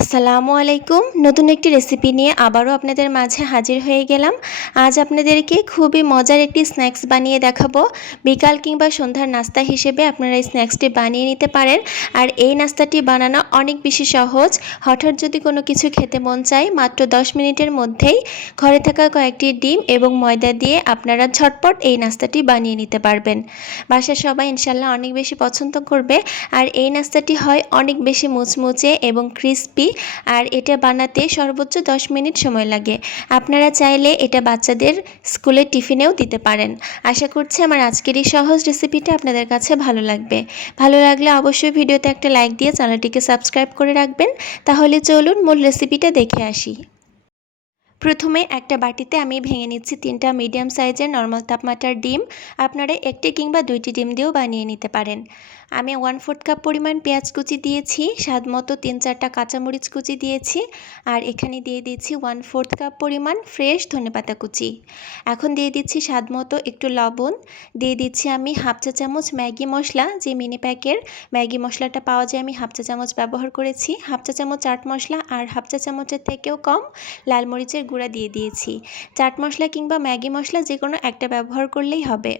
আসসালামু আলাইকুম। নতুন একটি রেসিপি নিয়ে আবারও আপনাদের মাঝে হাজির হয়ে গেলাম। আজ আপনাদেরকে খুবই মজার একটি স্ন্যাক্স বানিয়ে দেখাবো। বিকাল কিংবা সন্ধ্যার নাস্তা হিসেবে আপনারা এই স্ন্যাক্সটি বানিয়ে নিতে পারেন। আর এই নাস্তাটি বানানো অনেক বেশি সহজ। হঠাৎ যদি কোনো কিছু খেতে মন চায়, মাত্র 10 মিনিটের মধ্যেই ঘরে থাকা কয়েকটি ডিম এবং ময়দা দিয়ে আপনারা ঝটপট এই নাস্তাটি বানিয়ে নিতে পারবেন। বাসার সবাই ইনশাল্লাহ অনেক বেশি পছন্দ করবে। আর এই নাস্তাটি হয় অনেক বেশি মুচমুচে এবং ক্রিস্পি, আর এটা বানাতে সর্বোচ্চ 10 মিনিট সময় লাগে। আপনারা চাইলে এটা বাচ্চাদের স্কুলের টিফিনেও দিতে পারেন। আশা করছি আমার আজকের এই সহজ রেসিপিটা আপনাদের কাছে ভালো লাগবে। ভালো লাগলে অবশ্যই ভিডিওতে একটা লাইক দিয়ে চ্যানেলটিকে সাবস্ক্রাইব করে রাখবেন। তাহলে চলুন মূল রেসিপিটা দেখে আসি। প্রথমে একটা বাটিতে আমি ভেঙে নিচ্ছি 3টা মিডিয়াম সাইজের নর্মাল তাপমাত্রার ডিম। আপনারা 1টি কিংবা 2টি ডিম দিয়েও বানিয়ে নিতে পারেন। আমি 1/4 কাপ পরিমাণ পেঁয়াজ কুচি দিয়েছি, স্বাদমতো 3-4টা কাঁচামরিচ কুচি দিয়েছি, আর এখানে দিয়ে দিচ্ছি 1/4 কাপ পরিমাণ ফ্রেশ ধনেপাতা কুচি। এখন দিয়ে দিচ্ছি স্বাদমতো একটু লবণ, দিয়ে দিচ্ছি আমি হাফ চা চামচ ম্যাগি মশলা, যে মিনি প্যাকের ম্যাগি মশলাটা পাওয়া যায় আমি হাফ চা চামচ ব্যবহার করেছি, হাফ চা চামচ চাট মশলা, আর হাফ চা চামচের থেকেও কম লাল মরিচের গুঁড়া দিয়ে দিয়েছি। চাট মশলা কিংবা ম্যাগি মশলা যে কোনো একটা ব্যবহার করলেই হবে।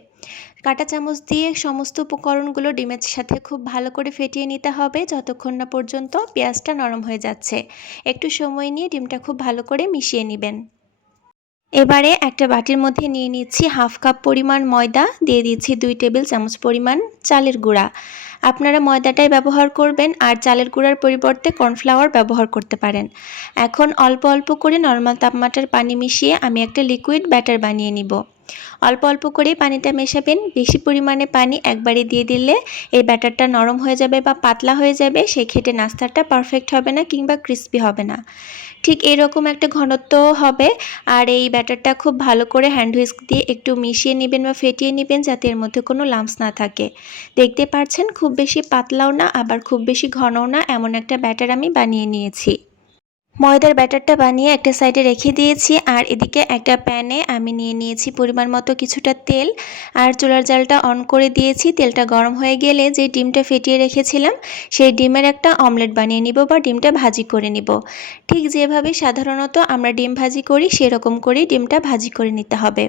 কাঁটা চামচ দিয়ে সমস্ত উপকরণগুলো ডিমের সাথে খুব ভালো করে ফেটিয়ে নিতে হবে যতক্ষণ না পর্যন্ত পেঁয়াজটা নরম হয়ে যাচ্ছে। একটু সময় নিয়ে ডিমটা খুব ভালো করে মিশিয়ে নেবেন। এবারে একটা বাটির মধ্যে নিয়ে নিচ্ছি হাফ কাপ পরিমাণ ময়দা, দিয়ে দিচ্ছি 2 টেবিল চামচ পরিমাণ চালের গুঁড়া। আপনারা ময়দাটাই ব্যবহার করবেন, আর চালের গুঁড়ার পরিবর্তে কর্নফ্লাওয়ার ব্যবহার করতে পারেন। এখন অল্প অল্প করে নর্মাল তাপমাত্রার পানি মিশিয়ে আমি একটা লিকুইড ব্যাটার বানিয়ে নিব। অল্প অল্প করে পানিটা মেশাবেন। বেশি পরিমাণে পানি একবারে দিয়ে দিলে এই ব্যাটারটা নরম হয়ে যাবে বা পাতলা হয়ে যাবে, সেক্ষেত্রে নাস্তাটা পারফেক্ট হবে না কিংবা ক্রিস্পি হবে না। ঠিক এরকম একটা ঘনত্ব হবে। আর এই ব্যাটারটা খুব ভালো করে হ্যান্ড হুইস্ক দিয়ে একটু মিশিয়ে নেবেন বা ফেটিয়ে নেবেন যাতে এর মধ্যে কোনো লাম্পস না থাকে। দেখতে পাচ্ছেন খুব বেশি পাতলাও না আবার খুব বেশি ঘনও না, এমন একটা ব্যাটার আমি বানিয়ে নিয়েছি। ময়দার ব্যাটারটা বানিয়ে একটা সাইডে রেখে দিয়েছি, আর এদিকে একটা প্যানে আমি নিয়ে নিয়েছি পরিমাণ মতো কিছুটা তেল, আর চুলার জালটা অন করে দিয়েছি। তেলটা গরম হয়ে গেলে যে ডিমটা ফেটিয়ে রেখেছিলাম সেই ডিমের একটা অমলেট বানিয়ে নিব বা ডিমটা ভাজি করে নিব। ঠিক যেভাবে সাধারণত আমরা ডিম ভাজি করি সেরকম করেই ডিমটা ভাজি করে নিতে হবে।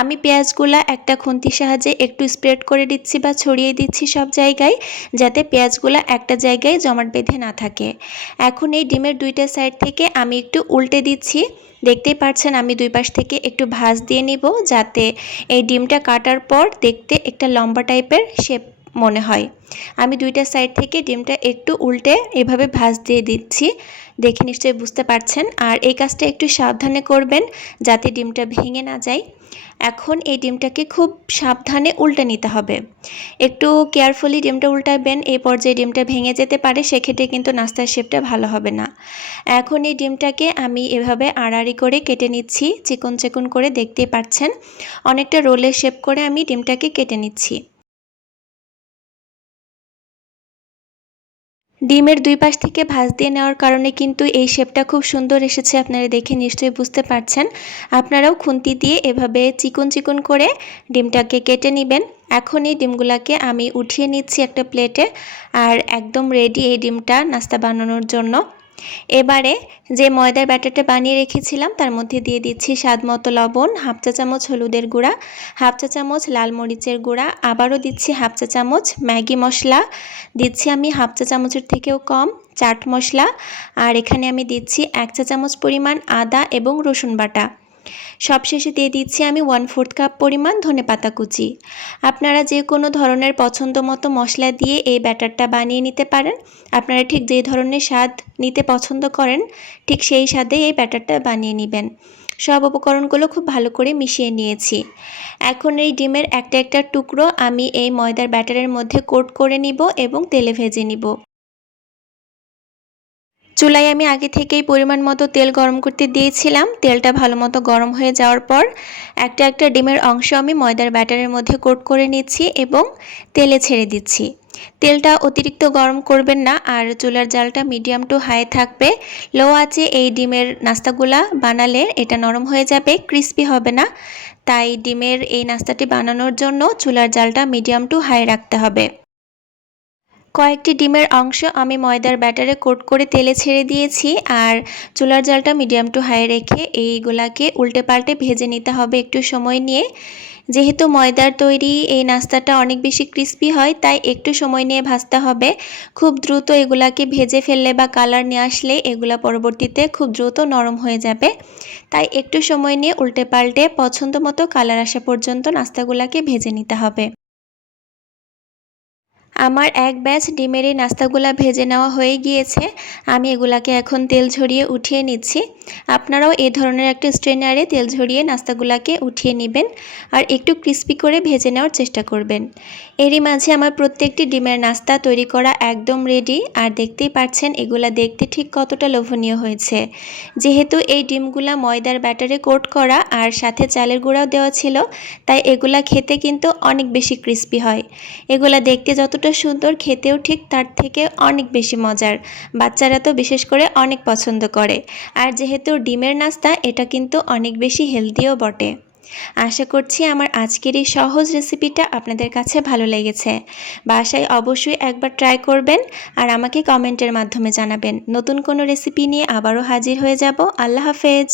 আমি পেঁয়াজগুলা একটা খুন্তির সাহায্যে একটু স্প্রেড করে দিচ্ছি বা ছড়িয়ে দিচ্ছি সব জায়গায়, যাতে পেঁয়াজগুলা একটা জায়গায় জমাট বেঁধে না থাকে। এখন এই ডিমের দুইটা সাইড থেকে আমি একটু উল্টে দিচ্ছি। দেখতেই পাচ্ছেন আমি দুই পাশ থেকে একটু ভাঁজ দিয়ে নিব, যাতে এই ডিমটা কাটার পর দেখতে একটা লম্বা টাইপের শেপ মনে হয়। আমি দুইটা সাইড থেকে ডিমটা একটু উল্টে এভাবে ভাঁজ দিয়ে দিচ্ছি, দেখে নিশ্চয়ই বুঝতে পারছেন। আর এই কাজটা একটু সাবধানে করবেন যাতে ডিমটা ভেঙে না যায়। এখন এই ডিমটাকে খুব সাবধানে উল্টে নিতে হবে। একটু কেয়ারফুলি ডিমটা উল্টাবেন, এই পর্যায়ে ডিমটা ভেঙে যেতে পারে, সেক্ষেত্রে কিন্তু নাস্তার শেপটা ভালো হবে না। এখন এই ডিমটাকে আমি এভাবে আড়াআড়ি করে কেটে নিচ্ছি, চিকন চিকন করে, দেখতেই পাচ্ছেন অনেকটা রোলের শেপ করে আমি ডিমটাকে কেটে নিচ্ছি। ডিমের দুই পাশ থেকে ভাঁজ দিয়ে নেওয়ার কারণে কিন্তু এই শেপটা খুব সুন্দর এসেছে, আপনারা দেখে নিশ্চয়ই বুঝতে পারছেন। আপনারাও খুন্তি দিয়ে এভাবে চিকন চিকন করে ডিমটাকে কেটে নেবেন। এখন এই ডিমগুলোকে আমি উঠিয়ে নিচ্ছি একটা প্লেটে, আর একদম রেডি এই ডিমটা নাস্তা বানানোর জন্য। এবারে যে ময়দার ব্যাটারটা বানিয়ে রেখেছিলাম তার মধ্যে দিয়ে দিচ্ছি স্বাদমতো লবণ, হাফ চা চামচ হলুদের গুঁড়া, হাফ চা চামচ লাল মরিচের গুঁড়া, আবারও দিচ্ছি হাফ চা চামচ ম্যাগি মশলা, দিচ্ছি আমি হাফ চা চামচের থেকেও কম চাট মশলা, আর এখানে আমি দিচ্ছি 1 চা চামচ পরিমাণ আদা এবং রসুন বাটা। সবশেষে দিয়ে দিচ্ছি আমি 1/4 কাপ পরিমাণ ধনেপাতা কুচি। আপনারা যে কোনো ধরনের পছন্দ মতো মশলা দিয়ে এই ব্যাটারটা বানিয়ে নিতে পারেন। আপনারা ঠিক যে ধরনের স্বাদ নিতে পছন্দ করেন ঠিক সেই স্বাদে এই ব্যাটারটা বানিয়ে নেবেন। সব উপকরণগুলো খুব ভালো করে মিশিয়ে নিয়েছি। এখন এই ডিমের একটা একটা টুকরো আমি এই ময়দার ব্যাটারের মধ্যে কোট করে নিব এবং তেলে ভেজে নিব। চুলায় আমি আগে থেকেই পরিমাণ মতো তেল গরম করতে দিয়েছিলাম। তেলটা ভালো মতো গরম হয়ে যাওয়ার পর একটা একটা ডিমের অংশ আমি ময়দার ব্যাটারের মধ্যে কোট করে নিচ্ছি এবং তেলে ছেড়ে দিচ্ছি। তেলটা অতিরিক্ত গরম করবেন না, আর চুলার জালটা মিডিয়াম টু হাই থাকবে। লো আঁচে এই ডিমের নাস্তাগুলা বানালে এটা নরম হয়ে যাবে, ক্রিস্পি হবে না। তাই ডিমের এই নাস্তাটি বানানোর জন্য চুলার জালটা মিডিয়াম টু হাই রাখতে হবে। কয়েকটি ডিমের অংশ আমি ময়দার ব্যাটারে কোট করে তেলে ছেড়ে দিয়েছি। আর চুলার জালটা মিডিয়াম টু হাই রেখে এইগুলাকে উল্টে পাল্টে ভেজে নিতে হবে একটু সময় নিয়ে। যেহেতু ময়দার তৈরি এই নাস্তাটা অনেক বেশি ক্রিস্পি হয়, তাই একটু সময় নিয়ে ভাজতে হবে। খুব দ্রুত এগুলাকে ভেজে ফেললে বা কালার নিয়ে আসলে এগুলা পরবর্তীতে খুব দ্রুত নরম হয়ে যাবে। তাই একটু সময় নিয়ে উল্টে পাল্টে পছন্দ মতো কালার আসা পর্যন্ত নাস্তাগুলাকে ভেজে নিতে হবে। আমার এক ব্যাচ ডিমের এই নাস্তাগুলা ভেজে নেওয়া হয়ে গিয়েছে। আমি এগুলাকে এখন তেল ঝরিয়ে উঠিয়ে নিচ্ছি। আপনারাও এই ধরনের একটা স্ট্রেনারে তেল ঝরিয়ে নাস্তাগুলাকে উঠিয়ে নেবেন আর একটু ক্রিস্পি করে ভেজে নেওয়ার চেষ্টা করবেন। এরই মাঝে আমার প্রত্যেকটি ডিমের নাস্তা তৈরি করা একদম রেডি। আর দেখতেই পাচ্ছেন এগুলা দেখতে ঠিক কতটা লোভনীয় হয়েছে। যেহেতু এই ডিমগুলা ময়দার ব্যাটারে কোট করা আর সাথে চালের গুঁড়াও দেওয়া ছিল, তাই এগুলা খেতে কিন্তু অনেক বেশি ক্রিস্পি হয়। এগুলা দেখতে যতটা সুন্দর, খেতেও ঠিক তার থেকে অনেক বেশি মজার। বাচ্চারা তো বিশেষ করে অনেক পছন্দ করে। আর যেহেতু ডিমের নাস্তা, এটা কিন্তু অনেক বেশি হেলদিও বটে। আশা করছি আমার আজকের এই সহজ রেসিপিটা আপনাদের কাছে ভালো লেগেছে। বাসায় অবশ্যই একবার ট্রাই করবেন আর আমাকে কমেন্টের মাধ্যমে জানাবেন। নতুন কোনো রেসিপি নিয়ে আবারও হাজির হয়ে যাব। আল্লাহ হাফেজ।